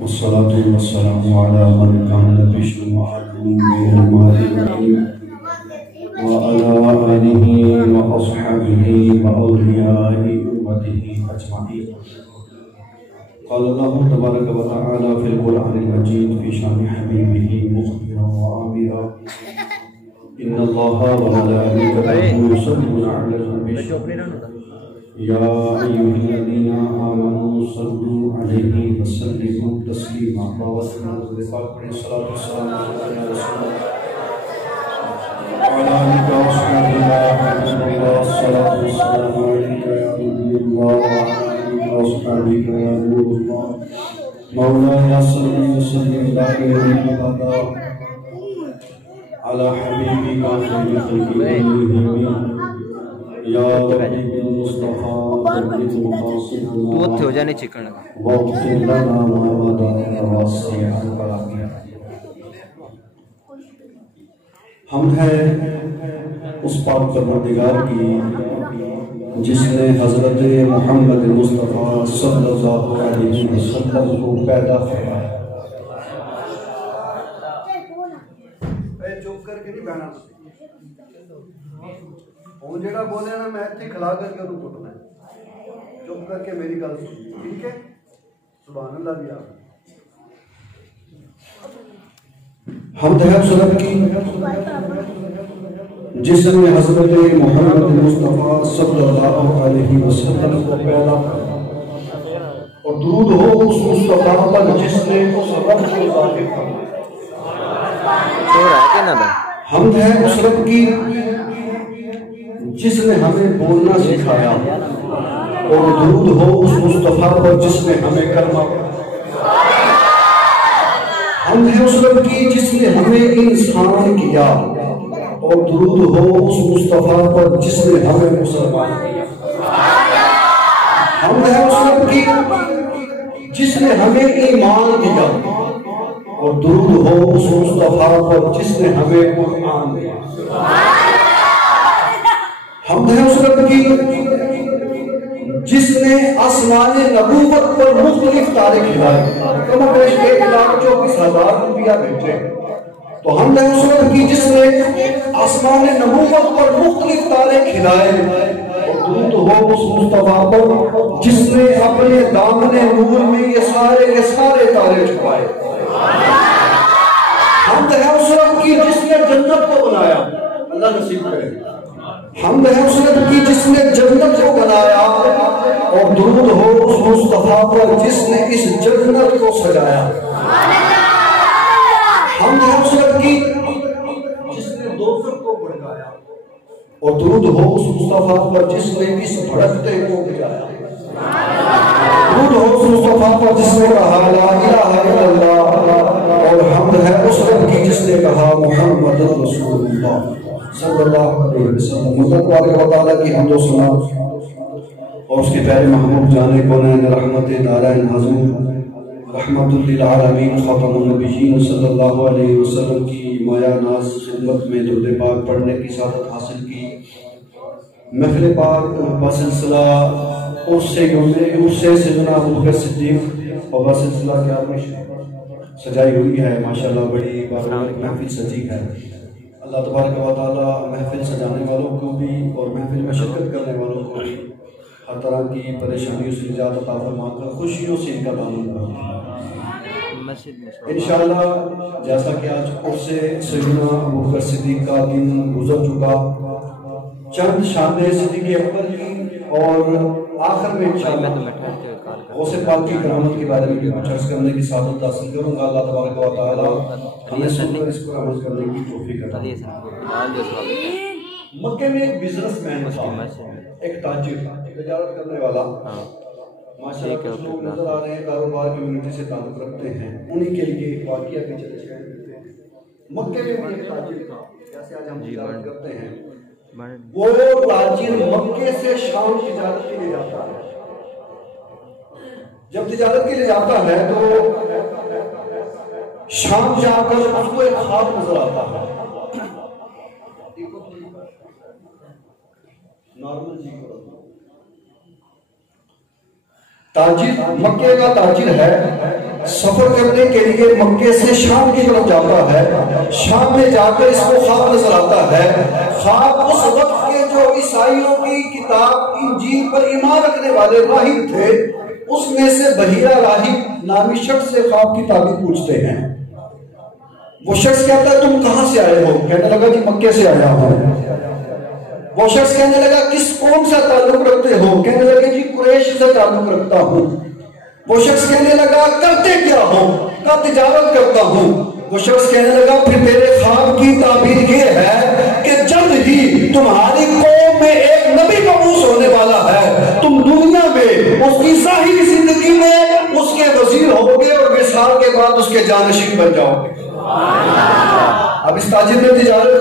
والصلاة والسلام على من كان بشرعه بالمعين وعلى آله وأصحابه وأولياء أمته أجمعين. قال الله تبارك وتعالى في القرآن المجيد في شأن حبيبه مخبرا وآمرا إن الله وملائكته يصلون على النبي يا أيها الذين آمنوا صلوا عليه وسلموا تسليما. الصلاة والسلام على رسول الله وعلى آله وصحبه أجمعين. الصلاة والسلام عليك يا نبي الله وعلى آله وصحبه يا نور الله. مولاي صل وسلم دائما أبدا على حبيبك خير خلق كلهم یا حبیب المصطفیٰ وقت ہو جانے چکن وقت لنا محمد واسع القرآن. حمد ہے اس پاک پروردگار کی جس نے حضرت محمد مصطفیٰ صلی اللہ علیہ وسلم کو پیدا فرمایا. چپ کر کے نہیں بہنا ہوں جڑا بولے نا میں اتنے کھلا کر کے انہوں پٹنا ہے. چپ کر کے میری گل سن. ٹھیک ہے سبحان اللہ بھی آپ حمد ہے اس رب کی جس نے حضرت محمد مصطفیٰ صلی اللہ علیہ وسلم کو پیدا کیا اور درود ہو اس مصطفیٰ پر جس نے اس رب کو ظاہر فرمایا. حمد ہے اس رب کی جس نے ہمیں بولنا سکھایا اور درود ہو اس مصطفیٰ پر جس نے ہمیں کلمہ پڑھایا. حمد ہے اس رب کی جس نے ہمیں انسان کیا اور درود ہو اس مصطفیٰ پر جس نے ہمیں مسلمان کیا. حمد ہے اس رب کی جس نے ہمیں ایمان دیا اور درود ہو اس مصطفیٰ پر جس نے ہمیں قرآن دیا. حمد ہے اس رب کی جس نے آسمان نبوت پر مختلف تارے کھلائے. کم بیش 1,24,000 روپیہ بھیجے. تو حمد ہے اس رب کی جس نے آسمان نبوت پر مختلف تارے کھلائے اور درود ہو اس مصطفیٰ پر جس نے اپنے دامن نور میں یہ سارے تارے چھپائے. حمد ہے اس رب کی جس نے جنت کو بنایا. اللہ نصیب کرے. حمد ہے اس رب کی جس نے جنت کو بنایا اور درود ہو اس مصطفیٰ پر جس نے اس جنت کو سجایا. حمد ہے اس رب کی جس نے دوزخ کو بھڑکایا اور درود ہو اس مصطفیٰ پر جس نے اس بھڑکتے کو بجایا. درود ہو اس مصطفیٰ پر جس نے کہا لا الہ الا اللہ اور حمد ہے اس رب کی جس نے کہا محمد رسول اللہ صلی اللہ علیہ وسلم. مطلب بارک و تعالیٰ کی حمد و ثنا اور اس کے پیارے محبوب جانے کونین رحمت دارین حضور رحمت للعالمین خاتم النبیین صلی اللہ علیہ وسلم کی مایا ناز خدمت میں درود پاک پڑھنے کی سعادت حاصل کی. محفل پاک بسلسلہ اس سے سیدنا ابوبکر صدیق اور بسلسلہ کیا سجائی ہوئی ہے. ماشاءاللہ بڑی محفل سجی ہے. اللہ تبارک و تعالیٰ محفل سجانے والوں کو بھی اور محفل میں شرکت کرنے والوں کو بھی ہر طرح کی پریشانیوں سے نجات عطا فرما کر خوشیوں سے ان کا دامن بڑھائے. انشاءاللہ جیسا کہ آج عرس سیدنا ابوبکر صدیق کا دن گزر چکا چند شانیں صدیق اکبر کی اور آخر میں انشاءاللہ غوث پاک کی کرامت کے بارے میں کچھ عرض کرنے کی سعادت حاصل کروں گا. اللہ تبارک و تعالیٰ ہمیں سن کر اس کو عمل کرنے کی توفیق عطا فرمائے. مکے میں ایک بزنس مین تھا, ایک تاجر تھا, ایک تجارت کرنے والا. ماشاءاللہ کچھ لوگ نظر آ رہے ہیں کاروبار کمیونٹی سے تعلق رکھتے ہیں, انہی کے لیے ایک واقعہ بھی چلے گئے. مکے میں بھی ایک تاجر تھا, جیسے آج ہم تجارت کرتے ہیں. وہ تاجر مکے سے شام تجارت کے لیے جاتا ہے. جب تجارت کے لیے جاتا ہے تو شام جا کر اس کو ایک خواب نظر آتا ہے. نارمل جی تاجر مکے کا تاجر ہے, سفر کرنے کے لیے مکے سے شام کی طرف جاتا ہے. شام میں جا کر اس کو خواب نظر آتا ہے. خواب اس وقت کے جو عیسائیوں کی کتاب انجیل پر ایمان رکھنے والے راہب تھے، اس میں سے بحیرہ راہب نامی شخص سے خواب کی تعبیر پوچھتے ہیں. وہ شخص کہتا ہے تم کہاں سے آئے ہو؟ کہنے لگا جی مکے سے آیا ہوں. وہ شخص کہنے لگا کس قوم سے تعلق رکھتے ہو؟ کہنے لگے جی قریش سے تعلق رکھتا ہوں. وہ شخص کہنے لگا کرتے کیا ہو؟ کہا تجارت کرتا ہوں. وہ شخص کہنے لگا پھر تیرے خواب کی تعبیر یہ ہے کہ جلد ہی تمہاری قوم میں ایک نبی مبعوث ہونے والا ہے، تم دنیا میں اس کی ظاہری زندگی میں اس کے وزیر ہوگے اور وصال کے بعد اس کے جانشین بن جاؤ گے. اب اس تاجر نے تجارت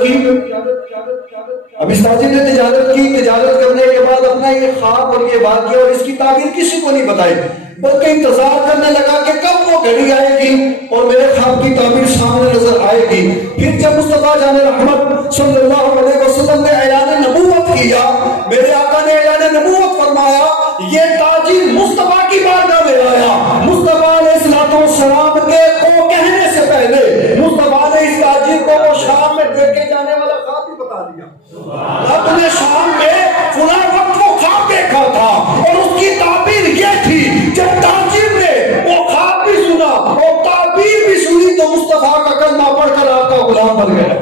کی، تجارت کرنے کے بعد اپنا یہ خواب اور یہ واقعہ اور اس کی تعبیر کسی کو نہیں بتائی، بلکہ انتظار کرنے لگا کہ کب وہ گھڑی آئے گی اور میرے خواب کی تعبیر سامنے نظر آئے گی. پھر جب مصطفیٰ جان رحمت صلی اللہ علیہ وسلم نے اعلان نبوت کیا، میرے آقا نے اعلان نبوت فرمایا، یہ تاجر مصطفیٰ کی بارگاہ میں آیا. مصطفیٰ علیہ السلام کے کو کہنے سے پہلے مصطفیٰ نے اس تاجر کو وہ شام میں دیکھے جانے والا خواب بھی بتا دیا. اپنے شام میں فلاں وقت وہ خواب دیکھا تھا اور اس کی تعبیر یہ تھی. جب تاجر نے وہ خواب بھی سنا اور تعبیر بھی سنی تو مصطفیٰ کا کلمہ پڑھ کر آپ کا غلام بن گیا.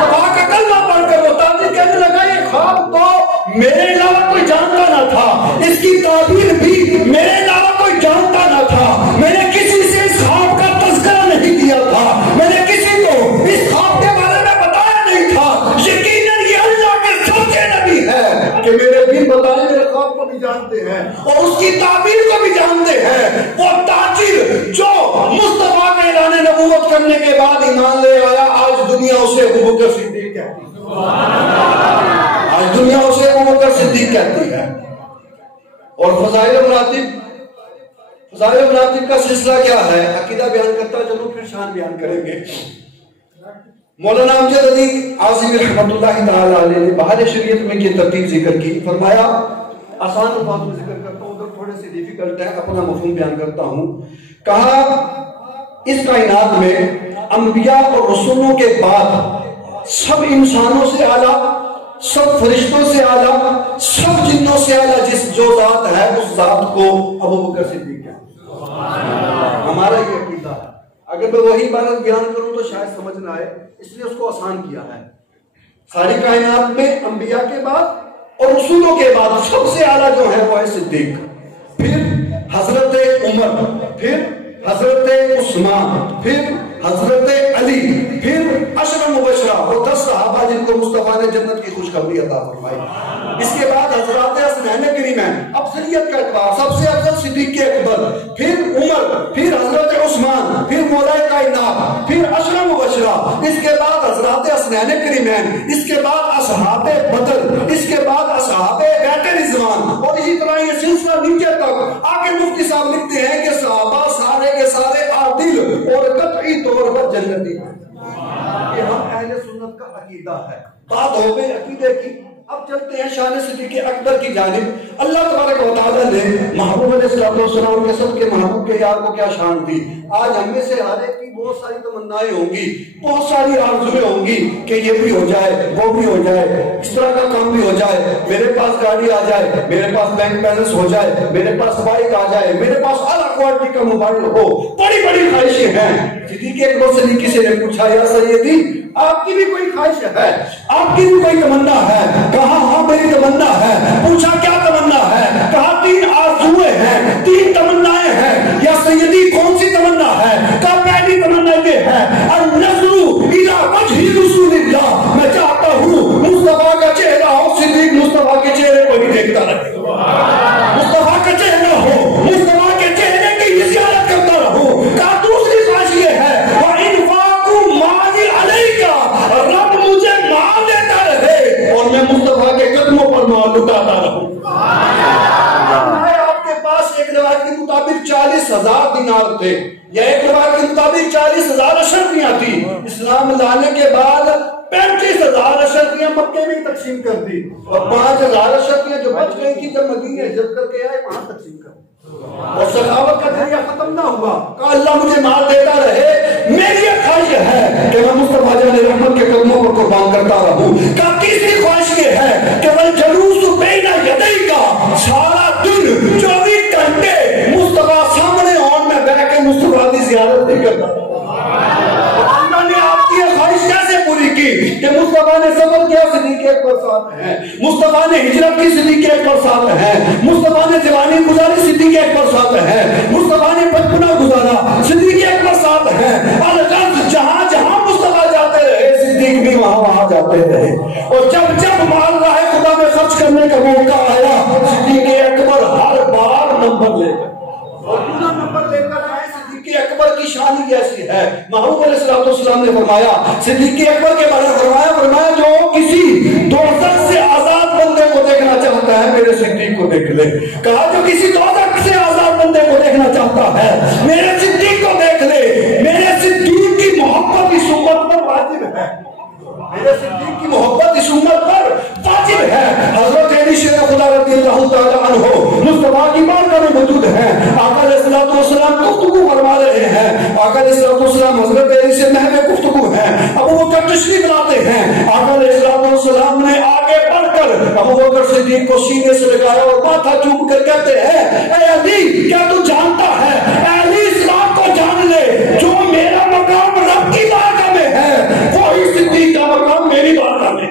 مصطفیٰ کا کلمہ پڑھ کر وہ تاجر کہنے لگا یہ خواب تو میرے علاوہ کوئی جانتا نہ تھا، اس کی تعبیر بھی میرے علاوہ کوئی جانتا نہ تھا. میں نے کسی سے اس خواب کا تذکرہ نہیں کیا تھا، میں نے کسی کو اس خواب کے بارے میں بتایا نہیں تھا. یقیناً یہ اللہ کے سچے نبی ہے کہ میرے دل بتائے میرے خواب کو بھی جانتے ہیں اور اس کی تعبیر کو بھی جانتے ہیں. وہ تاجر جو مصطفیٰ کے اعلان نبوت کرنے کے بعد ایمان لے آیا، آج دنیا اسے ابو بکر صدیق کہتی ہے. آج دنیا اسے ابو بکر صدیق کہتی ہے. اور فضائل مراتب کا سلسلہ کیا ہے؟ عقیدہ بیان کرتا چلو پھر شان بیان کریں گے. مولانا امجد علی اعظمی رحمۃ اللہ تعالی علیہ نے بہار شریعت میں یہ ترتیب ذکر کی. فرمایا آسان الفاظ میں ذکر کرتا ہوں، ادھر تھوڑے سے ڈیفیکلٹ ہے، اپنا مفہوم بیان کرتا ہوں. کہا اس کائنات میں انبیاء اور رسولوں کے بعد سب انسانوں سے اعلیٰ، سب فرشتوں سے اعلیٰ، سب جنوں سے اعلیٰ جو ذات ہے اس ذات کو ابو بکر صدیق ہے. ہمارا یہ عقیدہ ہے. اگر میں وہی بات بیان کروں تو شاید سمجھ نہ آئے، اس لیے اس کو آسان کیا ہے. ساری کائنات میں انبیاء کے بعد اور رسولوں کے بعد سب سے اعلیٰ جو ہے وہ ہے صدیق، پھر حضرت عمر، پھر حضرت عثمان، پھر حضرت علی، پھر عشر مبشرہ وہ 10 صحابہ جن کو مصطفیٰ نے جنت کی خوشخبری عطا فرمائی. اس کے بعد حضرات حسنین کریمین، افضلیت کا اعتبار سب سے افضل صدیق اکبر، پھر عمر، پھر حضرت عثمان، پھر مولا کائنات، پھر عشر مبشرہ، اس کے بعد حضرات حسنین کریمین، اس کے بعد اصحاب بدر، اس کے بعد اصحاب بیت رضوان، اور اسی طرح یہ سلسلہ نیچے تک. آگے مفتی صاحب لکھتے ہیں کہ صحابہ سارے کے سارے عادل اور قطعی طور پر جنتی ہیں. یہ ہم اہل سنت کا عقیدہ ہے. بات ہو گئی عقیدے کی. اب چلتے ہیں شان صدیق اکبر کی جانب. اللہ تبارک و تعالیٰ نے محبوب علیہ السلام کے سب کے محبوب کے یار کو کیا شان دی. آج ہم میں سے ہر ایک کی بہت ساری تمنائیں ہوں گی، بہت ساری آرزویں ہوں گی کہ یہ بھی ہو جائے، وہ بھی ہو جائے، اس طرح کا کام بھی ہو جائے، میرے پاس گاڑی آ جائے، میرے پاس بینک بیلنس ہو جائے، میرے پاس بائک آ جائے، میرے پاس اعلیٰ کوالٹی کا موبائل ہو. بڑی بڑی خواہشیں ہیں. صدیق اکبر سے کسی نے پوچھا یا سیدی آپ کی بھی کوئی خواہش ہے، آپ کی بھی کوئی تمنا ہے؟ کہا ہاں میری تمنا ہے. پوچھا کیا تمنا ہے؟ کہا 3 آرزویں ہیں، 3 تمنائیں ہیں. یا سیدی کون سی تمنا ہے؟ کہا پہلی تمنا یہ ہے النظر الی وجہ رسول اللہ، میں چاہتا ہوں مصطفیٰ کا چہرہ ہو. صدیق مصطفیٰ کے چہرے کو ہی دیکھتا رہے، مصطفیٰ کا چہرہ ہو، مصطفیٰ کے چہرے کی زیارت کرتا رہو. کہا دوسری خواہش یہ ہے وَإِنفَاقُ مَالِ عَلَيْكَ، رب مجھے مال دیتا رہے اور میں مصطفیٰ کے قدموں پر مال لٹاتا رہوں. آپ کے پاس ایک روایت کے مطابق 40,000 دینار تھے، یا ایک روایت کے مطابق 40,000 اشرفیاں تھی. اسلام لانے کے بعد 35,000 اشرفیاں مکے میں تقسیم کر دی اور 5,000 اشرفیاں جو بچ گئی تھی جب مدینے ہجرت کر کے آئے وہاں تقسیم کر دی. اور سخاوت کا ذریعہ ختم نہ ہوا. کہا اللہ مجھے مال دیتا رہے، میری یہ خواہش ہے کہ میں مصطفیٰ جان رحمت کے قدموں پر قربان کرتا رہوں. کہا تیسری خواہش یہ ہے کہ والجلوس بین یدیک، سارا دن 24 گھنٹے مصطفیٰ سامنے ہون میں بیٹھ کے مصطفیٰ کی زیارت نہیں کرتا. اللہ نے آپ کی خواہش کیسے پوری کی کہ مصطفیٰ نے صبر کیا صدیق اکبر ساتھ ہیں، مصطفیٰ نے ہجرت کی صدیق اکبر ساتھ ہیں، مصطفیٰ نے جوانی گزاری صدیق اکبر ساتھ ہیں، مصطفیٰ نے بچپنا گزارا صدیق اکبر ساتھ ہیں. الغرض جہاں جہاں مصطفیٰ جاتے رہے صدیق بھی وہاں وہاں جاتے رہے. اور جب جب مال راہ خدا میں خرچ کرنے کا موقع آیا صدیق اکبر ہر بار نمبر لے کر اور پورا نمبر لے کر آئے. صدیق اکبر کی شان ہی ایسی ہے. محبوب علیہ السلام نے فرمایا صدیق اکبر کے بارے میں فرمایا جو کسی دوزخ سے آزاد بندے کو دیکھنا چاہتا ہے میرے صدیق کو دیکھ لے. کہا جو کسی دوزخ سے آزاد بندے کو دیکھنا چاہتا ہے میرے صدیق کو دیکھ لے. میرے صدیق کی محبت اس امت پر واجب ہے، میرے صدیق کی محبت اس امت پر واجب ہے. حضرت علی شیر خدا رضی اللہ تعالی عنہ مصطفیٰ کی بارگاہ میں موجود ہیں. آقا علیہ السلام گفتگو فرما رہے ہیں. آقا علیہ السلام حضرت علی سے محو گفتگو ہیں. ابو بکر تشریف لاتے ہیں. آقا علیہ السلام نے آگے بڑھ کر ابو بکر صدیق کو سینے سے لگایا اور ماتھا چوم کر کہتے ہیں اے علی کیا تو جانتا ہے، اے علی اس بات کو جان لے جو میرا مقام رب کی بارگاہ میں ہے وہی صدیق کا مقام میری بارگاہ میں.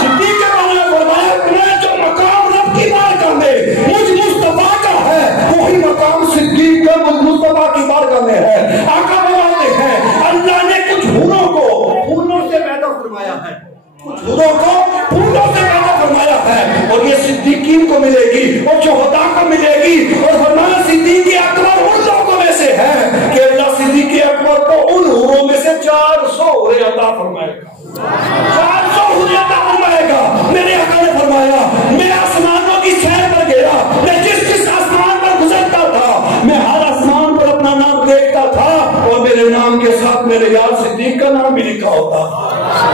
صدیق کے بارے میں فرمایا میں جو مقام رب کی بارگاہ میں مجھ مصطفیٰ کا ہے وہی مقام صدیق کا مجھ مصطفیٰ کی بارگاہ میں ہے. آقا فرماتے ہیں اللہ نے کچھ حوروں کو پھولوں سے پیدا فرمایا ہے، کچھ حوروں کو پھولوں سے پیدا فرمایا ہے اور یہ صدیقین کو ملے گی اور شہداء کو ملے گی. اور فرمایا صدیق اکبر ان لوگوں میں سے ہے کہ اللہ صدیق اکبر کو ان حوروں میں سے 400 حوریں عطا فرمائے گا. 400 حوریں عطا فرمائے گا. میرے آقا نے فرمایا میں آسمانوں کی سیر پر گیا، میں جس آسمان پر گزرتا تھا میں ہر آسمان پر اپنا نام دیکھتا تھا اور میرے نام کے ساتھ میرے یار صدیق کا نام بھی لکھا ہوتا.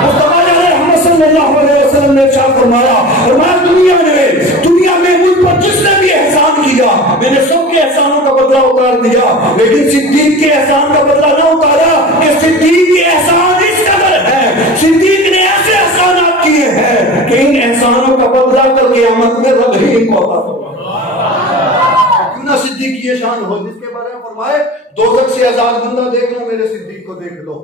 مصطفیٰ محمد صلی اللہ علیہ وسلم نے ارشاد فرمایا دنیا میں مجھ پر جس نے بھی احسان کیا میں نے سب کے احسانوں کا بدلہ اتار دیا، لیکن صدیق کے احسان کا بدلہ نہ اتارا کہ صدیق کے احسان اس قدر ہے، صدیق نے ایسے احسانات کیے ہیں کہ ان احسانوں کا بدلہ کر قیامت میں رب ہی ان کو عطا فرمائے. کیوں نہ صدیق کی یہ شان ہو جس کے بارے میں فرمائے دوزخ سے آزاد بندہ دیکھ لو میرے صدیق کو دیکھ لو،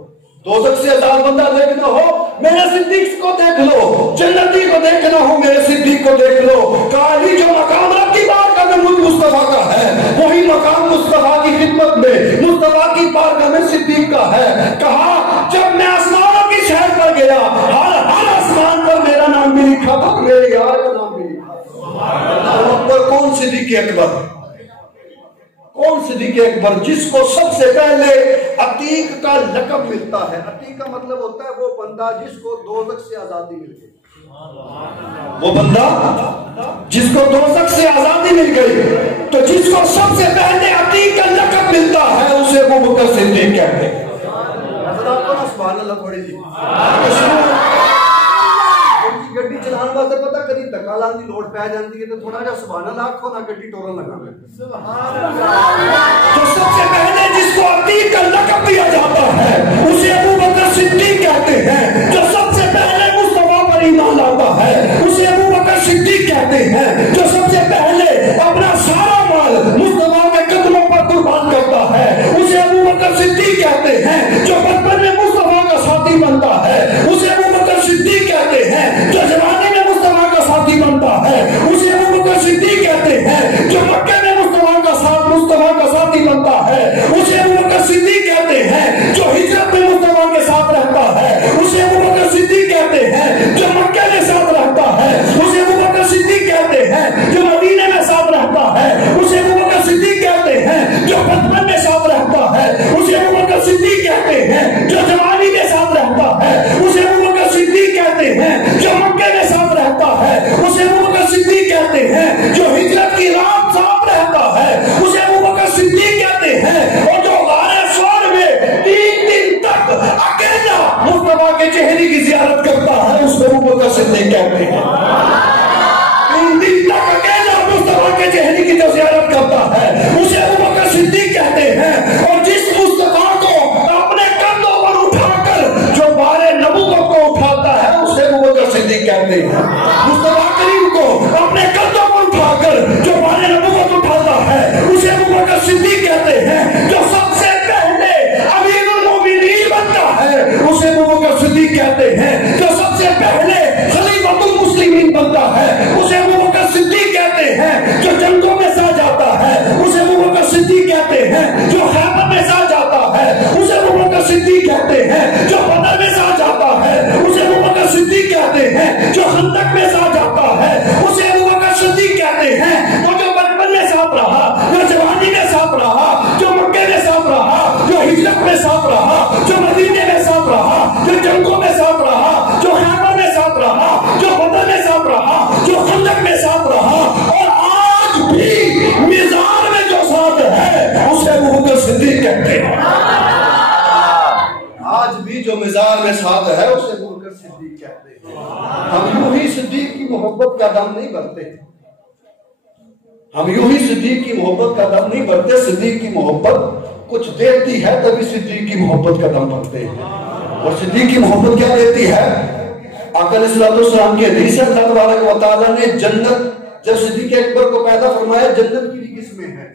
دوزخ سے آزاد بندہ دیکھنا ہو میرے صدیق کو دیکھ لو، جنتی کو دیکھنا ہو میرے صدیق کو دیکھ لو. کالی جو مقام رب کی بارگاہ میں مجھ مصطفیٰ کا ہے وہی مقام مصطفیٰ کی خدمت میں مصطفیٰ کی بارگاہ میں صدیق کا ہے. کہا جب میں آسمانوں کی شہر پر گیا ہر آسمان پر میرا نام بھی لکھا تھا، میرے یار کا نام بھی لکھا تھا. کون صدیق اکبر؟ کون صدیق اکبر؟ جس کو سب سے پہلے عتیق کا لقب ملتا ہے. عتیق کا مطلب ہوتا ہے وہ بندہ جس کو دوزخ سے آزادی مل گئی، وہ بندہ جس کو دوزخ سے آزادی مل گئی. تو جس کو سب سے پہلے عتیق کا لقب ملتا ہے اسے ابو بکر صدیق کہتے ہیں. سبحان اللہ تھوڑی جی گڈی چلانے واسطے پتہ کری دھکا لان دی لوڑ پی جاندی ہے تے تھوڑا جہا سبحان اللہ آکھو نہ گڈی ٹورن لگا. سبحان اللہ. تو سب سے پہلے جس کو عتیق کا لقب دیا جاتا ہے اسے ابو بکر صدیق کہتے ہیں. جو سب سے پہلے مصطفیٰ پر ایمان لاتا ہے اسے ابو بکر صدیق کہتے ہیں. جو سب سے پہلے اپنا سارا مال مصطفیٰ کے قدموں پر قربان کرتا ہے اسے ابو بکر صدیق کہتے ہیں. جو بچپن میں مصطفیٰ کا ساتھی بنتا ہے اسے ابو بکر صدیق کہتے ہیں. جو جوانی میں مصطفیٰ کا ساتھی بنتا ہے اسے ابو بکر صدیق کہتے ہیں. جو مکے میں مصطفیٰ کا ساتھی بنتا کہتے ہیں جو خیبر میں ساتھ جاتا ہے اسے ابو بکر صدیق کہتے ہیں، جو بدر میں ساتھ جاتا ہے اسے ابو بکر صدیق کہتے ہیں، جو خندق میں ساتھ جاتا ہے اسے ابو بکر صدیق کہتے ہیں، تو جو بچپن میں ساتھ رہا، جو جوانی میں ساتھ رہا، جو مکے میں ساتھ رہا، جو ہجرت میں ساتھ رہا، جو مدینے میں ساتھ رہا، جو جنگوں میں ساتھ رہا، جو خیبر میں ساتھ رہا، جو بدر میں ساتھ رہا، جو خندق میں ساتھ رہا، اور آج بھی میزان میں جو ساتھ ہے اسے ابو بکر صدیق کہتے ہیں۔ آج بھی جو میزان میں ساتھ ہے اسے ابو بکر صدیق کہتے ہیں۔ ہم یوں ہی صدیق کی محبت کا دم نہیں بھرتے، ہم یوں ہی صدیق کی محبت کا دم نہیں بھرتے، صدیق کی محبت کچھ دیتی ہے تبھی صدیق کی محبت کا دم بھرتے ہیں۔ اور صدیق کی محبت کیا دیتی ہے؟ آقا علیہ السلام کی حدیث ہے، اللہ تبارک و تعالیٰ نے جنت جب صدیق اکبر کو پیدا فرمایا جنت کی بھی قسمیں ہیں،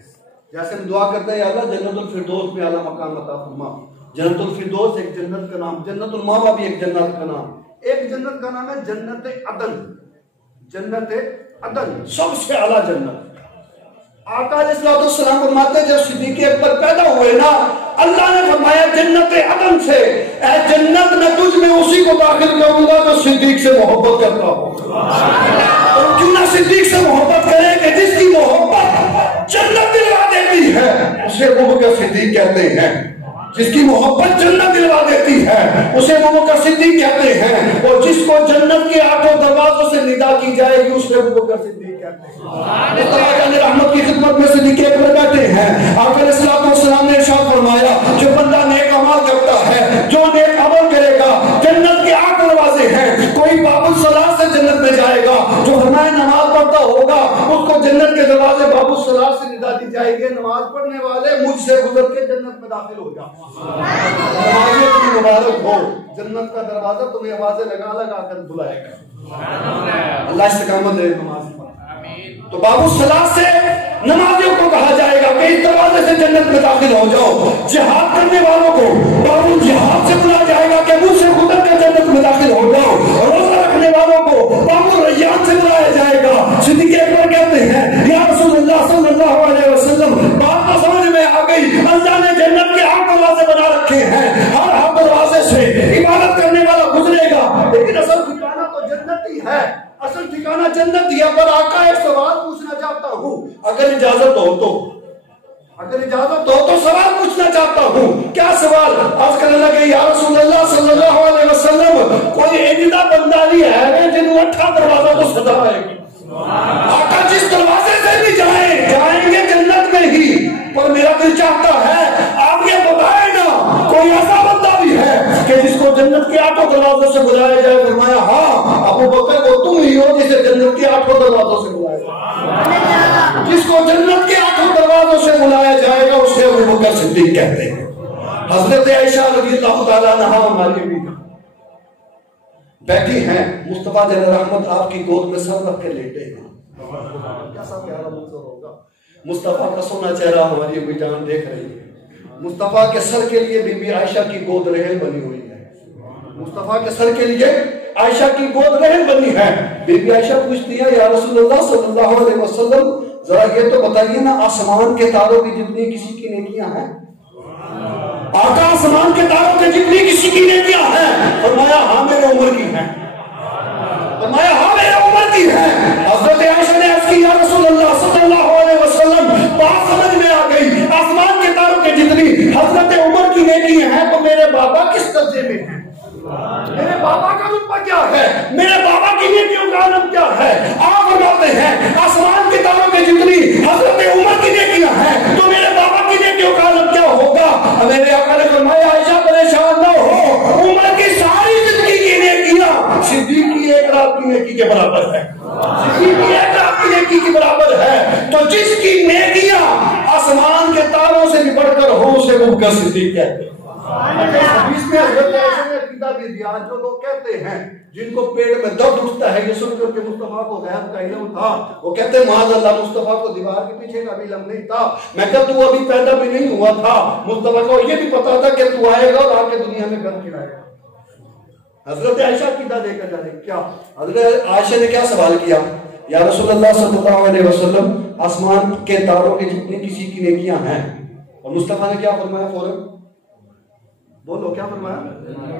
جیسے ہم دعا کرتے ہیں یا اللہ جنت الفردوس میں اعلیٰ مقام عطا فرما۔ جنت الفردوس ایک جنت کا نام، جنت المأویٰ بھی ایک جنت کا نام، ایک جنت کا نام ہے جنت عدن، جنت عدن سب سے اعلیٰ جنت۔ آقا علیہ السلام فرماتے ہیں جب صدیق اکبر پیدا ہوئے نا اللہ نے فرمایا جنت عدن سے اے جنت میں تجھ میں اسی کو داخل کروں گا جو صدیق سے محبت کرتا ہو۔ اور کیوں نہ صدیق سے محبت کرے کہ جس کی محبت جنت دلوا دیتی ہے اسے ابو بکر صدیق کہتے ہیں، جس کی محبت جنت دلوا دیتی ہے اسے ابو بکر صدیق کہتے ہیں، اور جس کو جنت کے آٹھوں دروازوں سے ندا کی جائے گی اسے ابو بکر صدیق کہتے ہیں۔ اللہ تعالی رحمت کی خدمت میں صدیق اکبر بیٹھے ہیں۔ آقا علیہ السلام نے ارشاد فرمایا جو بندہ نیک عمل کرتا ہے، جو نیک عمل کرے گا جنت کے آٹھ دروازے ہیں، کوئی باب الصلاۃ سے جنت میں جائے گا، جو فرمایا نماز پڑھتا ہوگا اس کو جنت کے دروازے باب الصلاۃ سے ندا دی جائے گی، نماز پڑھنے والے مجھ سے گزر کے جنت میں داخل ہو جا۔ مبارک ہو، جنت کا دروازہ تمہیں آوازیں لگا لگا کر بلائے گا۔ اللہ استقامت دے نماز پر۔ تو باب الصلاۃ سے نمازیوں کو کہا جائے گا کہ اس دروازے سے جنت میں داخل ہو جاؤ، جہاد کرنے والوں کو باب الجہاد سے بلایا جائے گا کہ مجھ سے گزر کر جنت میں داخل ہو جاؤ، اور روزہ رکھنے والوں کو باب الریان سے بلایا جائے گا۔ صدیق اکبر کہتے ہیں یا رسول اللہ صلی اللہ علیہ وسلم بات تو سمجھ میں آ گئی، اللہ نے جنت کے 8 دروازے بنا رکھے ہیں، ہر دروازے سے عبادت کرنے والا گزرے گا، لیکن اصل ٹھکانہ تو جنت ہی ہے، اصل ٹھکانہ جنت ہی ہے۔ پر آقا ایک سوال پوچھنا چاہتا ہوں، اگر اجازت ہو تو سوال پوچھنا چاہتا ہوں۔ کیا سوال؟ عرض کرنے لگے یا رسول اللہ صلی اللہ علیہ وسلم کوئی ایجدہ بندہ بھی ہے جنہوں 8 دروازہ تو سزا آئے گی؟ آقا جس دروازے سے بھی جائیں گے جنت میں ہی، پر میرا دل چاہتا ہے آپ یہ بتائیں نا کوئی ایسا بندہ بھی ہے کہ جس کو جنت کے 8 دروازوں سے بلایا جائے؟ فرمایا ہاں ابو بکر وہ تم ہی ہو جسے جنت کے 8 دروازوں سے بلایا جائے، جس کو جنت کے 8 دروازوں سے بلایا جائے گا اسے ابو بکر صدیق کہتے ہیں۔ حضرت عائشہ رضی اللہ تعالیٰ عنہا ہماری بھی بیٹھی ہیں، مصطفیٰ جل رحمت آپ کی گود میں سر رکھ کے لیٹے ہیں، کیسا پیارا منظر ہوگا۔ مصطفیٰ کا سونا چہرہ ہماری امی جان دیکھ رہی ہے، مصطفیٰ کے سر کے لیے بی بی عائشہ کی گود رحم بنی ہوئی ہے، مصطفیٰ کے سر کے لیے عائشہ کی گود رحم بنی ہے۔ بی بی عائشہ پوچھتی ہے یا رسول اللہ صلی اللہ علیہ وسلم ذرا یہ تو بتائیے نا آسمان کے تاروں کی جتنی کسی کی نیکیاں ہیں؟ آقا آسمان کے تاروں کے جتنی کسی کی نیکیاں ہیں؟ فرمایا ہاں میرے عمر کی ہیں، فرمایا ہاں میرے عمر کی ہیں۔ حضرت عائشہ نے عرض کی یا رسول اللہ صلی اللہ علیہ وسلم بات سمجھ میں آ گئی، آسمان کے تاروں کے جتنی حضرت عمر کی نیکیاں ہیں تو میرے بابا کس درجے میں ہیں؟ میرے بابا کا رتبہ کیا ہے؟ میرے بابا کی نیکیوں کا عالم کیا ہے؟ آپ فرماتے ہیں آسمان کے تاروں کے جتنی حضرت عمر کی نیکیاں ہیں تو میرے بابا کی نیکیوں کا عالم کیا ہوگا؟ میرے آقا نے فرمایا عائشہ پریشان نہ ہو، عمر کی ساری زندگی کی نیکیاں صدیق کی 1 رات کی نیکی کے برابر ہے، صدیق کی 1 رات کی نیکی کے برابر ہے۔ تو جس کی نیکیاں آسمان کے تاروں سے بھی بڑھ کر ہو اسے ابو بکر صدیق کہتے ہیں۔ حدیث میں حضرت عائشہ نے عقیدہ بھی دیا، جو لوگ کہتے ہیں جن کو پیڑ میں درد اٹھتا ہے یہ سن کر کے مصطفیٰ کو غیب کا علم تھا، وہ کہتے ہیں معاذ اللہ مصطفیٰ کو دیوار کے پیچھے کا بھی علم نہیں تھا، میں کہا تو ابھی پیدا بھی نہیں ہوا تھا، مصطفیٰ کو یہ بھی پتا تھا کہ تو آئے گا اور آ کے دنیا میں گھر کھلائے گا۔ حضرت عائشہ عقیدہ دے کر جانے کیا حضرت عائشہ نے کیا سوال کیا یا رسول اللہ صلی اللہ علیہ وسلم آسمان کے تاروں کے جتنی کسی کی نیکیاں ہیں اور مصطفیٰ نے کیا فرمایا فوراً؟ بولو کیا فرمایا؟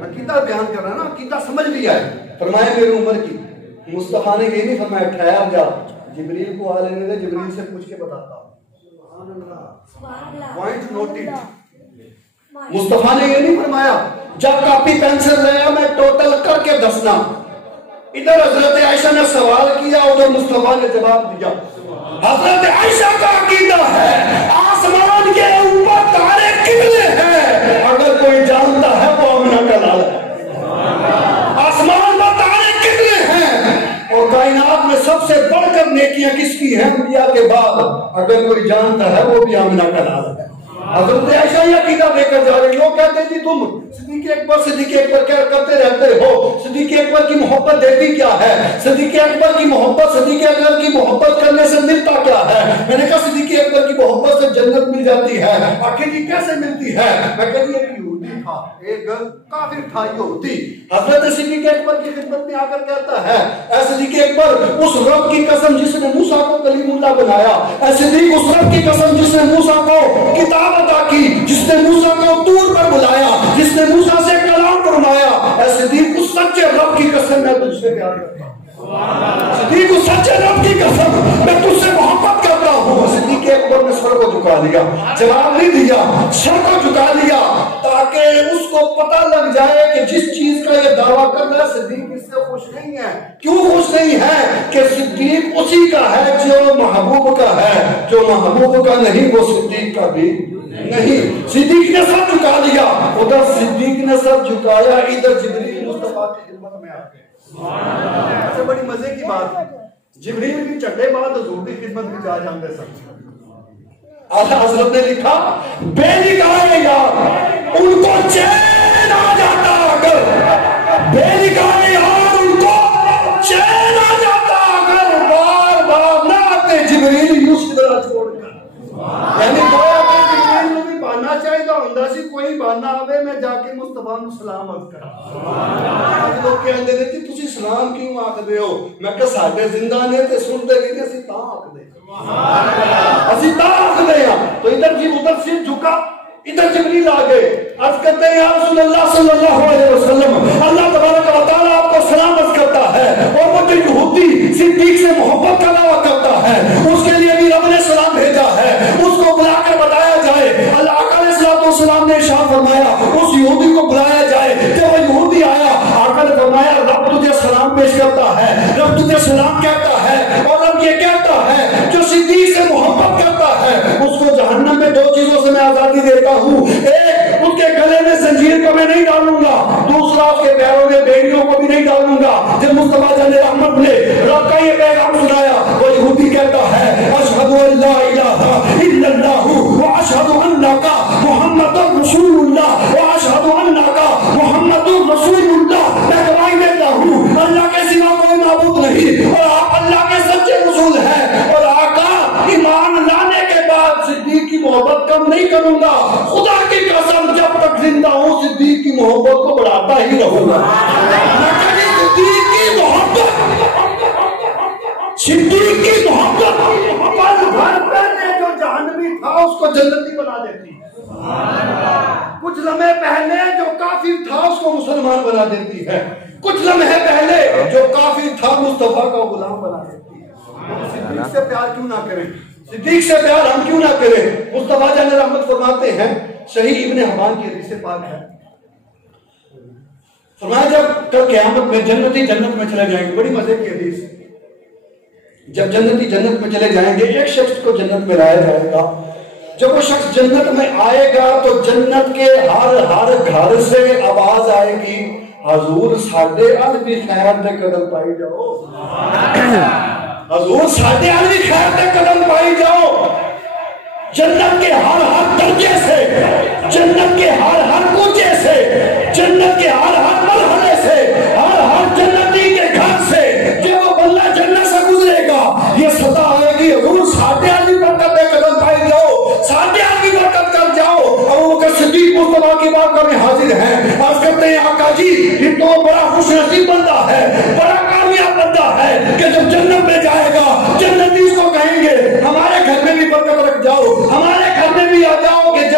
عقیدہ بیان کر رہا ہے نا، عقیدہ سمجھ لیا ہے. فرمایا میری عمر کی. مصطفیٰ نے یہ نہیں فرمایا ٹھہر جا جبریل کو آ لینے دے، جبریل سے پوچھ کے بتاتا. Point noted. مصطفیٰ نے یہ نہیں فرمایا جا کاپی پینسل لیا میں ٹوٹل کر کے دسنا. ادھر حضرت عائشہ نے سوال کیا، ادھر مصطفیٰ نے جواب دیا. حضرت عائشہ کا عقیدہ ہے آسمان کے اوپر تارے کتنے ہیں، اگر کوئی جانتا ہے وہ آمنہ کا لال ہے. آسمان پر تارے کتنے ہیں اور کائنات میں سب سے بڑھ کر نیکیاں کس کی ہیں انبیاء کے بعد، اگر کوئی جانتا ہے وہ بھی آمنہ کا لال ہے. حضرت عائشہ یہ عقیدہ لے کر جا رہے. لوگ کہتے تھی تم صدیق اکبر کیا کرتے رہتے ہو، صدیق اکبر کی محبت دیتی کیا ہے، صدیق اکبر کی محبت صدیق اکبر کی محبت کرنے سے ملتا کیا ہے. میں نے کہا صدیق اکبر کی محبت سے جنت مل جاتی ہے. آخر یہ کیسے ملتی ہے؟ میں کہتی ایک یہودی تھا، ایک کافر تھا یہودی. حضرت صدیق اکبر کی خدمت میں آ کر کہتا ہے اے صدیق اکبر اس رب کی قسم جس نے موسیٰ کو کلیم اللہ بنایا، اے صدیق اس رب کی قسم جس نے موسیٰ کو کتاب عطا کی، جس نے موسیٰ کو طور پر بلایا، جس نے موسیٰ سے کلام فرمایا، اے صدیق اس سچے رب کی قسم میں تجھ سے پیار کرتا ہوں. صدیق اس سچے رب کی قسم میں تجھ سے محبت کرتا ہوں. صدیق اکبر نے سر کو جھکا دیا، جواب نہیں دیا، سر کو جھکا دیا تاکہ اس کو پتہ لگ جائے کہ جس چیز کا یہ دعویٰ کر رہا ہے صدیق اس سے خوش نہیں ہے. کیوں خوش نہیں ہے؟ کہ صدیق اسی کا ہے جو محبوب کا ہے، جو محبوب کا نہیں وہ صدیق کا بھی نہیں. صدیق نے سر جھکا دیا، ادھر صدیق نے سر جھکایا، ادھر جبریل مصطفیٰ کی خدمت میں آ گئے. ایسے بڑی مزے کی بات ہے، جبریل کی چٹے بعد حضور کی خدمت میں جا جاندے سب. اعلیٰ حضرت نے لکھا بے نکاح یار ان کو چین آ جاتا، اگر بے نکاح یار ان کو چین آ جاتا اگر بار بار نہ آتے جبریل یوں سدرا چھوڑ کر. یعنی گویا کہ جبریل نو بھی بہانا چاہیے ہوندا سی کوئی بہانا آوے میں جا کے مصطفیٰ نو سلام عرض کراں. لوگ کہندے نے کہ تسی سلام کیوں آکھدے ہو؟ میں کہ ساڈے زندہ نے تے سنتے نہیں اسی تاں آکھدے اسی تاں آکھدے ہاں. تو ادھر جی ادھر سر جھکا، ادھر جبریل آ گئے. عرض کرتے ہیں یا رسول اللہ صلی اللہ علیہ وسلم اللہ تبارک و تعالیٰ آپ کو سلام عرض کرتا ہے اور وہ جو یہودی صدیق سے محبت کا دعویٰ کرتا ہے اس کے لیے بھی رب نے سلام بھیجا ہے، اس کو بلا کر بتایا جائے. اللہ علیہ السلام نے ارشاد فرمایا اس یہودی کو بلایا جائے. جب وہ یہودی آیا آقا نے فرمایا رب تجھے سلام پیش کرتا ہے، رب تجھے سلام کہتا ہے اور رب یہ کہتا ہے جو صدیق سے محبت کرتا ہے اس کو جہنم میں دو چیزوں سے میں آزادی دیتا ہوں. ایک اس کے گلے میں زنجیر کو میں نہیں ڈالوں گا، دوسرا اس کے پیروں میں بیڑیوں کو بھی نہیں ڈالوں گا. جب مصطفیٰ جان رحمت نے رب کا یہ پیغام سنایا وہ یہودی کہتا ہے اشہد ان لا الہ الا اللہ واشہد انک محمد رسول اللہ واشہد انک محمد رسول اللہ. میں گواہی دیتا ہوں اللہ کے سوا کوئی معبود نہیں اور آپ اللہ کے سچے رسول ہیں. اور آقا ایمان لانے کے بعد صدیق کی محبت کم نہیں کروں گا، خدا کی قسم جب تک زندہ ہوں صدیق کی محبت کو بڑھاتا ہی رہوں گا. صدیق کی محبت پل بھر پہلے جو جہنمی تھا اس کو جنتی بنا دیتی، کچھ لمحے پہلے جو کافر تھا اس کو مسلمان بنا دیتی ہے، کچھ لمحے پہلے جو کافر تھا مصطفیٰ کا غلام بنا دیتی ہے. صدیق سے پیار کیوں نہ کریں، صدیق سے پیار ہم کیوں نہ کریں. مصطفیٰ جان رحمت فرماتے ہیں صحیح ابن حبان کی حدیث پاک ہے، فرمایا جب کل قیامت میں جنتی جنت میں چلے جائیں گے. بڑی مزے کی حدیث. جب جنتی جنت میں چلے جائیں گے ایک شخص کو جنت میں لایا جائے گا. جب وہ شخص جنت میں آئے گا تو جنت کے ہر گھر سے آواز آئے گی حضور ساڈے ال بھی خیر دے قدم پائی جاؤ، حضور ساڈے ال بھی خیر دے قدم پائی جاؤ. جنت کے ہر درجے سے، جنت کے ہر کوچے سے، جنت کے ہر مرحلے سے، ہر جنتی کے گھر سے جب وہ بندہ جنت سے گزرے گا یہ صدا آئے گی حضور ساڈے ال بھی برکت دے قدم پائی جاؤ، ساڈے ال بھی برکت کر جاؤ. ابو بکر صدیق مصطفیٰ کی بارگاہ میں حاضر ہیں، عرض کرتے ہیں آقا جی یہ تو بڑا خوش نصیب بندہ ہے، بڑا کامیاب بندہ ہے کہ جب جنت میں جائے گا جنتی اس کو کہیں گے ہمارے گھر میں بھی برکت رکھ جاؤ، ہمارے گھر میں بھی آ جاؤ کہ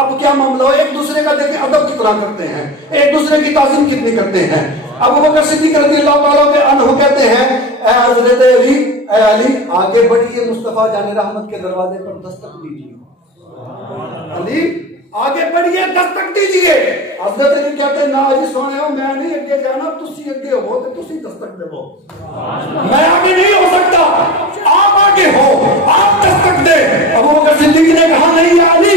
اب کیا معاملہ ہو، ایک دوسرے کا دیکھیں ادب کتنا کرتے ہیں، ایک دوسرے کی تعظیم کتنی کرتے ہیں۔ ابو بکر صدیق رضی اللہ تعالیٰ عنہ کہتے ہیں اے حضرت علی، اے علی آگے بڑھیے، مصطفیٰ جان رحمت کے دروازے پر دستک دیجیے۔ علی آگے بڑھیے، دستک دیجیے۔ حضرت علی کہتے ہیں نا جی سونے ہو، میں نہیں اگے جانا، تسی اگے ہو تو تسی دستک دے، میں آگے نہیں ہو سکتا، آپ آگے ہو، آپ دستک دے۔ ابو بکر صدیق نے کہا نہیں یا علی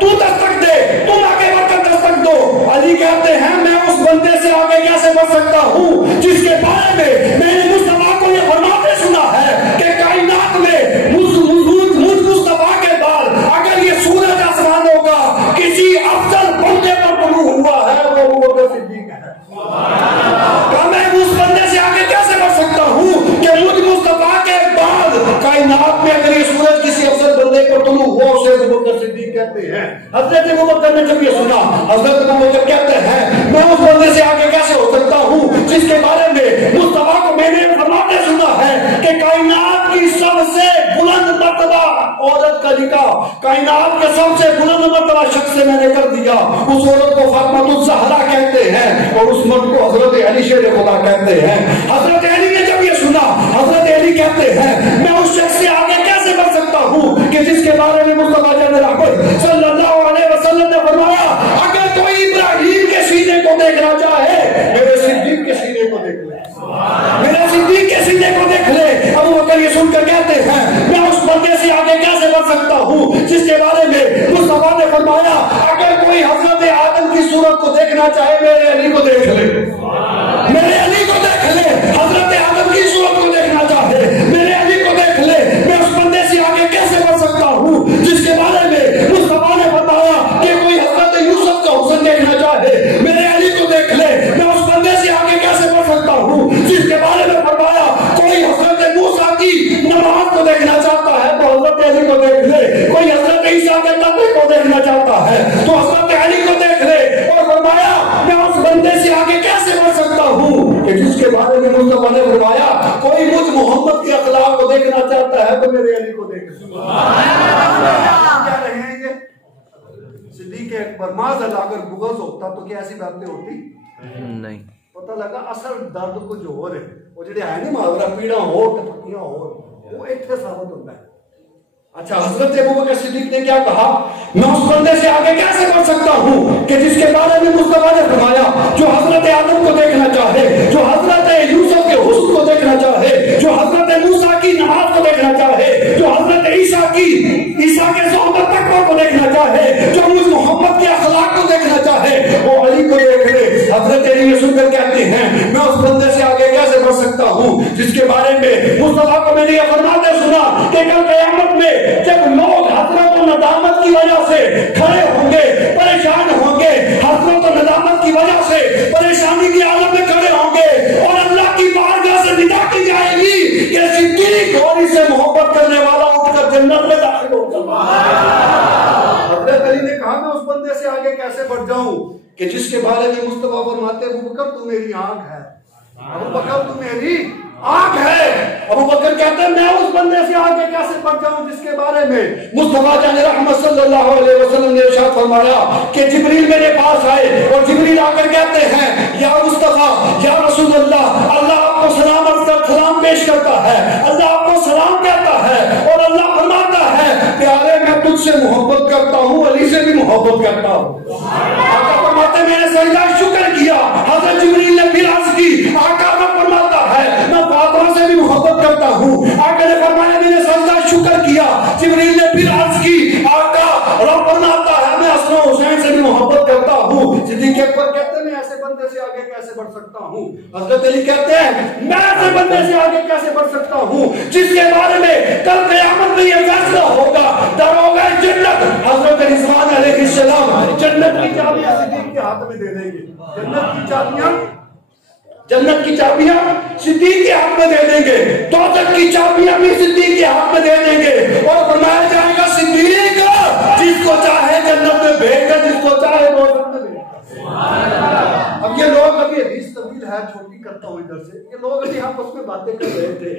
تو دستک دے، تم آگے بڑھ کر دستک دو۔ علی کہتے ہیں میں اس بندے سے آگے کیسے بڑھ سکتا ہوں جس کے بارے میں نے مصطفیٰ کو یہ فرماتے سنا ہے کہ کائنات میں مجھ مصطفیٰ کے بعد اگر یہ سورج آسمانوں کا کسی افضل بندے پر طلوع ہوا ہے وہ ابو بکر صدیق ہے۔ میں اس بندے سے آگے کیسے بڑھ سکتا ہوں کہ مجھ مصطفیٰ کے بعد کائنات میں اگر یہ سورج کسی افضل بندے پر طلوع ہوا اسے ابو بکر صدیق کہتے ہیں۔ حضرت ابو بکر نے جب یہ سنا، حضرت ابو بکر کہتے ہیں میں اس بندے سے آگے کیسے ہو سکتا ہوں جس کے بارے میں مصطفیٰ کو میں نے فرماتے سنا ہے کہ کائنات کی سب سے بلند مرتبہ عورت کا نکاح کائنات کے سب سے بلند مرتبہ شخص سے میں نے کر دیا۔ اس عورت کو فاطمہ الزہرا کہتے ہیں اور اس مرد کو حضرت علی شیر خدا کہتے ہیں۔ حضرت علی نے جب یہ سنا، حضرت علی کہتے ہیں میں اس شخص سے آگے کیسے بڑھ سکتا ہوں کہ جس کے بارے میں مصطفیٰ جان رحمت صلی اللہ علیہ وسلم نے فرمایا اگر کوئی ابراہیم کے سینے کو دیکھنا چاہے میرے صدیق کے سینے کو دیکھ لے، میرے صدیق کے سینے کو دیکھ لے۔ ابو بکر یہ سن کر کہتے ہیں میں اس بندے سے آگے کیسے بڑھ سکتا ہوں جس کے بارے میں مصطفیٰ نے فرمایا اگر کوئی حضرت آدم کی صورت کو دیکھنا چاہے میرے علی کو دیکھ لے، میرے علی کو دیکھ لے۔ حضرت آدم کی صورت کو دیکھنا چاہے میرے علی کو دیکھ لے۔ میں اس بندے سے آگے کیسے بڑھ سکتا ہوں جس کے بارے میں مصطفیٰ نے بتایا کہ کوئی حضرت یوسف کا حسن دیکھنا چاہے میرے علی کو دیکھ لے۔ میں اس بندے سے آگے کیسے بڑھ سکتا ہوں جس کے بارے میں فرمایا کوئی حضرت موسیٰ کی نماز کو دیکھنا چاہتا ہے تو حضرت علی کو دیکھ لے، کوئی حضرت عیسیٰ کے تقوی کو دیکھنا چاہتا ہے تو حضرت علی کو دیکھ لے۔ اور فرمایا میں اس بندے سے آگے کیسے بڑھ سکتا ہوں کہ جس کے بارے میں مصطفیٰ نے فرمایا کوئی مجھ محمد کے اخلاق کو دیکھنا چاہتا ہے تو میرے علی کو دیکھ لے۔ کیا رہے ہیں یہ صدیق اکبر معاذ اللہ اگر بغض ہوتا تو کیا ایسی باتیں ہوتی نہیں، پتہ لگا اصل درد کچھ اور ہے، وہ جڑے ہے نہیں معذرہ پیڑاں ہو ٹپکیاں ہو وہ ایتھے ثابت ہوتا ہے۔ اچھا حضرت ابو بکر صدیق نے کیا کہا میں اس بندے سے آگے کیسے بڑھ سکتا ہوں کہ جس کے بارے میں مصطفیٰ نے فرمایا جو حضرت آدم کو دیکھنا چاہے، جو حضرت یوسف کے حسن کو دیکھنا چاہے، جو حضرت موسیٰ کی نماز کو دیکھنا چاہے، جو حضرت عیسیٰ کے صحبت تقویٰ کو دیکھنا چاہے، جو مجھ محمد کے اخلاق کو دیکھنا چاہے وہ علی کو دیکھ لے۔ حضرت علی یہ سن کر کہتے ہیں میں اس بندے سے آگے کیسے بڑھ سکتا ہوں جس کے بارے میں مصطفیٰ کو میں نے یہ فرماتے سنا کہ کل قیامت میں جب لوگ حسرت و ندامت کی وجہ سے کھڑے ہوں گے، پریشان ہوں گے، حسرت و ندامت کی وجہ سے پریشانی کی حالت میں کھڑے ہوں گے اور اللہ کی بارگاہ سے ندا کی جائے گی کہ صدیق اور اس سے محبت کرنے والا اٹھ کر جنت میں داخل ہوگا۔ حضرت علی نے کہا میں اس بندے سے آگے کیسے بڑھ جاؤں کہ جس کے بارے میں مصطفیٰ فرماتے ابو بکر تو میری آنکھ ہے، ابو بکر تو میری آنکھ ہے۔ ابو بکر کہتے ہیں میں اس بندے سے آگے کیسے بڑھ جاؤں جس کے بارے میں مصطفیٰ جان رحمت صلی اللہ علیہ وسلم نے ارشاد فرمایا کہ جبریل میرے پاس آئے اور جبریل آ کر کہتے ہیں یا مصطفیٰ یا رسول اللہ، اللہ آپ کو سلام پیش کرتا ہے، اللہ آپ کو سلام کہتا ہے اور اللہ فرماتا ہے پیارے میں تجھ سے محبت کرتا ہوں، علی سے بھی محبت کرتا ہوں۔ آقا فرماتے میں نے سجدہ شکر کیا، حضرت جبریل نے پھر عرض کی آقا فرماتا ہے میں فاطمہ سے بھی محبت کرتا ہوں۔ آقا نے فرمایا میں نے سجدہ شکر کیا، جبریل نے پھر عرض کی آقا رب فرماتا ہے میں حسن و حسین سے بھی محبت کرتا ہوں۔ صدیق اکبر کہتے ہیں میں ایسے بندے سے آگے کیسے بڑھ سکتا ہوں؟ حضرت علی کہتے ہیں میں ایسے بندے سے آگے کیسے بڑھ سکتا ہوں جس کے بارے میں کل قیامت میں یہ فیصلہ ہوگا دروگہ جنت حضرت رضوان علیہ السلام جنت کی چابیاں صدیق کے ہاتھ میں دے دیں گے، جنت کی چابیاں صدیق کے ہاتھ میں دے دیں گے، دوزخ کی چابیاں بھی صدیق کے ہاتھ میں دے دیں گے اور فرمایا جائے گا صدیق جس کو چاہے جنت میں بھیج کر جس کو چاہے دوزخ میں بھیج کر۔ اب یہ لوگ ابھی حدیث طویل ہے چھوٹی کرتا ہوں ادھر سے، یہ لوگ ابھی آپس میں باتیں کر رہے تھے،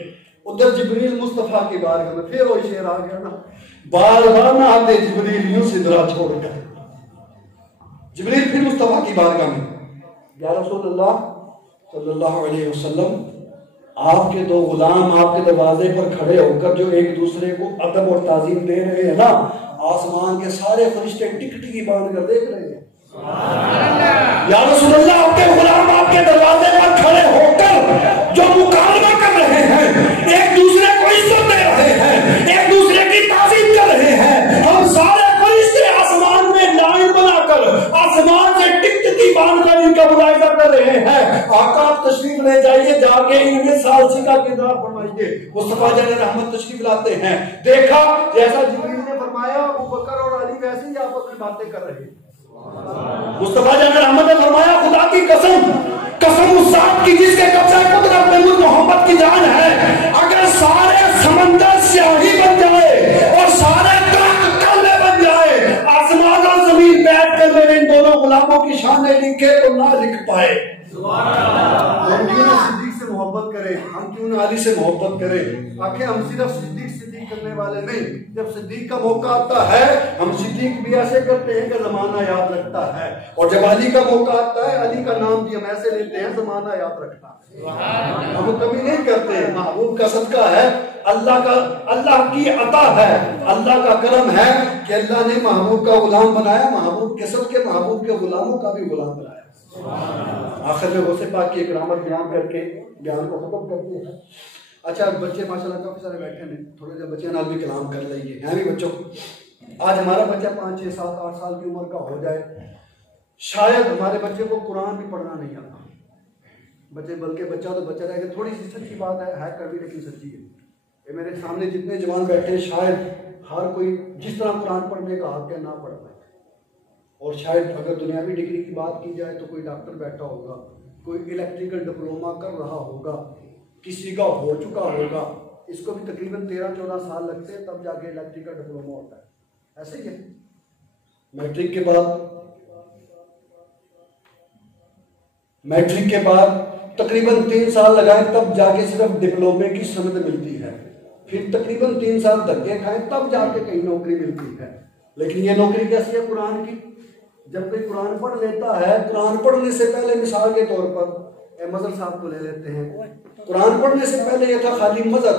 ادھر جبریل مصطفیٰ کی بارگاہ میں پھر وہی شعر آ گیا نا بار بار نہ آتے جبریل یوں سدرا چھوڑ کر جبریل پھر مصطفیٰ کی بارگاہ میں، یا رسول اللہ صلی اللہ علیہ وسلم، آپ کے دو غلام آپ کے دروازے پر کھڑے ہو کر جو ایک دوسرے کو ادب اور تعظیم دے رہے ہیں نا، آسمان کے سارے فرشتے ٹک ٹکی باندھ کر دیکھ رہے ہیں۔ یا رسول اللہ، آپ کے غلام آپ کے دروازے پر کھڑے ہو کر جو مکالمہ کر رہے ہیں، ایک دوسرے کو عزت دے رہے ہیں، ایک دوسرے کی تعظیم کر رہے ہیں، ہم سارے فرشتے آسمان میں لائن بنا کر آسمان سے ٹک ٹکی باندھ کر ان کا ملاحظہ کر رہے ہیں۔ آقا آپ تشریف لے جائیے، جا کے ان کے ثالثی کا کردار فرمائیے۔ مصطفیٰ جان رحمت تشریف لاتے ہیں، دیکھا جیسا جبریل نے فرمایا ابو بکر اور علی ویسے ہی آپس میں باتیں کر رہے ہیں۔ مصطفیٰ جان رحمت نے فرمایا خدا کی قسم، قسم اس ذات کی جس کے قبضہ قدرت میں مجھ محمد کی جان ہے، اگر سارے سمندر سیاہی بن جائے اور سارے درخت کالے بن جائے، آسمان اور زمین بیٹھ کر میرے ان دونوں غلاموں کی شانیں لکھے تو نہ لکھ پائے۔ ہم کیوں نہ صدیق سے محبت کریں، ہم کیوں نہ علی سے محبت کریں؟ آخر ہم صرف صدیق کرنے والے نہیں، جب صدیق کا موقع آتا ہے ہم صدیق بھی ایسے کرتے ہیں کہ زمانہ یاد رکھتا ہے، اور جب علی کا موقع آتا ہے علی کا نام بھی ہم ایسے لیتے ہیں زمانہ یاد رکھتا ہے۔ ہم کمی نہیں کرتے، محبوب کا صدقہ ہے، اللہ کی عطا ہے، اللہ کا کرم ہے کہ اللہ نے محبوب کا غلام بنایا، محبوب کے صدقے محبوب کے غلاموں کا بھی غلام بنایا۔ آخر میں غوث پاک کی کرامت بیان کر کے بیان کو ختم کرتے ہیں۔ اچھا بچے ماشاءاللہ کافی سارے بیٹھے ہیں، تھوڑے سے بچے نال بھی کلام کر لئیے ہیں بھی بچوں کو۔ آج ہمارا بچہ 5 6 7 8 سال کی عمر کا ہو جائے، شاید ہمارے بچے کو قرآن بھی پڑھنا نہیں آتا، بچے بلکہ بچہ تو بچہ رہے گا۔ تھوڑی سی سچی بات ہے کڑوی لیکن سچی ہے۔ یہ میرے سامنے جتنے جوان بیٹھے ہیں شاید ہر کوئی جس طرح قرآن پڑھنے کا حق ہے نہ پڑھ پائے، اور شاید اگر دنیاوی ڈگری کی بات کی جائے تو کوئی ڈاکٹر بیٹھا ہوگا، کوئی الیکٹریکل ڈپلوما کر رہا ہوگا، کسی کا ہو چکا ہوگا، اس کو بھی تقریباً 13 14 سال لگتے ہیں تب جا کے الیکٹریکل ڈپلوما ہوتا ہے۔ ایسے ہی ہے، میٹرک کے بعد تقریباً 3 سال لگائیں تب جا کے صرف ڈپلومے کی سند ملتی ہے، پھر تقریباً 3 سال دھکے کھائیں تب جا کے کہیں نوکری ملتی ہے۔ لیکن یہ نوکری کیسی ہے قرآن کی؟ جب کوئی قرآن پڑھ لیتا ہے، قرآن پڑھنے سے پہلے مثال کے طور پر مظہر صاحب کو لے لیتے ہیں، قرآن پڑھنے سے پہلے یہ تھا خالی مظہر،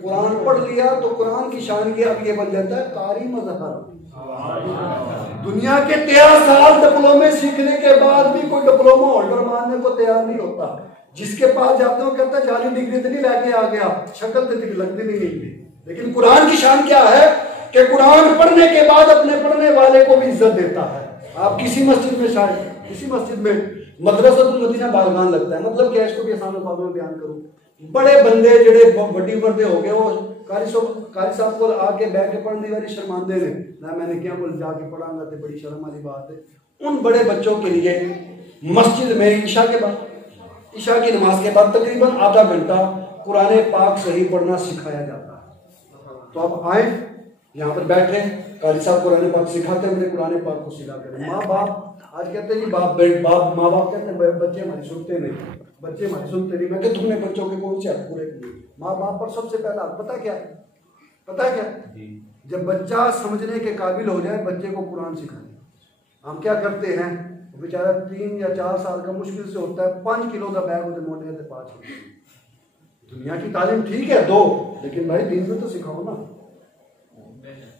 قرآن پڑھ لیا تو قرآن کی شان کی اب یہ بن جاتا ہے قاری مظہر۔ دنیا کے 13 سال ڈپلومے سیکھنے کے بعد بھی کوئی ڈپلوما ہولڈر ماننے کو تیار نہیں ہوتا، جس کے پاس جاتے ہو کہتا ہے 40 ڈگری تو نہیں لے کے آ گیا، شکل تو لگتی نہیں ہے۔ لیکن قرآن کی شان کیا ہے کہ قرآن پڑھنے کے بعد اپنے پڑھنے والے کو بھی عزت دیتا ہے۔ آپ کسی مسجد میں شاید کسی مسجد میں مدرسۃ المدینہ باغبان لگتا ہے، مطلب کیا، اس کو بھی آسان الفاظوں میں بیان کروں، بڑے بندے جڑے بڑی عمر ہو گئے وہ قاری صاحب کو آ کے بیٹھ کے پڑھنے والی شرماندے نے نہ میں نے کیا بول جا کے پڑھاں گا تو بڑی شرم والی بات ہے۔ ان بڑے بچوں کے لیے مسجد میں عشاء کی نماز کے بعد تقریباً آدھا گھنٹہ قرآن پاک صحیح پڑھنا سکھایا جاتا ہے۔ تو آپ آئیں یہاں پر بیٹھے، قاری صاحب قرآن پاک سکھاتے ہیں، قرآن پاک کو سکھا کریں۔ ماں باپ آج کہتے ہیں جی ماں باپ کہتے ہیں بچے ہماری سنتے نہیں، بچے ہماری سنتے نہیں۔ میں کہ تم نے بچوں کے کون سے حق پورے کیے؟ ماں باپ پر سب سے پہلا پتہ کیا ہے؟ پتہ کیا؟ جب بچہ سمجھنے کے قابل ہو جائے بچے کو قرآن سکھائیں۔ ہم کیا کرتے ہیں، بیچارہ 3 یا 4 سال کا مشکل سے ہوتا ہے، 5 کلو کا بیگ ہوتے موٹے ہوتے 5 کلو۔ دنیا کی تعلیم ٹھیک ہے 2، لیکن بھائی دین میں تو سکھاؤ نا۔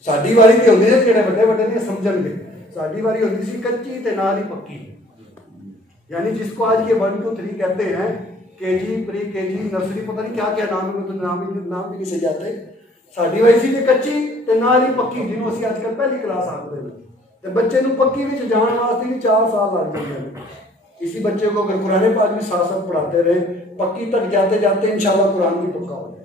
ساڈی واری تے ہوندی ہے جڑے بڑے بڑے نہیں سمجھن گے، ساڈی واری ہوندی سی کچی تے نال ہی پکی، یعنی جس کو آج یہ 1 2 3 کہتے ہیں، کے جی پری کے جی نرسری پتہ نہیں کیا کیا نام ہے، تو نام بھی نہیں سے جاتے۔ ساڈی واری سی تے کچی تے نال ہی پکی، جنوں اسی اج کل پہلی کلاس آکھدے ہیں، تے بچے نوں پکی وچ جان واسطے بھی 4 سال لگ جاندے ہیں۔ اسی بچے کو اگر قرآن پاک بھی ساتھ ساتھ پڑھاتے رہے، پکی تک جاتے جاتے انشاءاللہ قرآن بھی پکا ہو جائے۔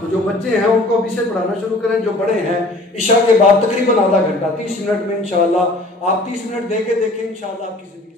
تو جو بچے ہیں ان کو ابھی سے پڑھانا شروع کریں، جو بڑے ہیں عشاء کے بعد تقریباً آدھا گھنٹہ 30 منٹ میں انشاءاللہ آپ 30 منٹ دے کے دیکھیں، انشاءاللہ آپ کی زندگی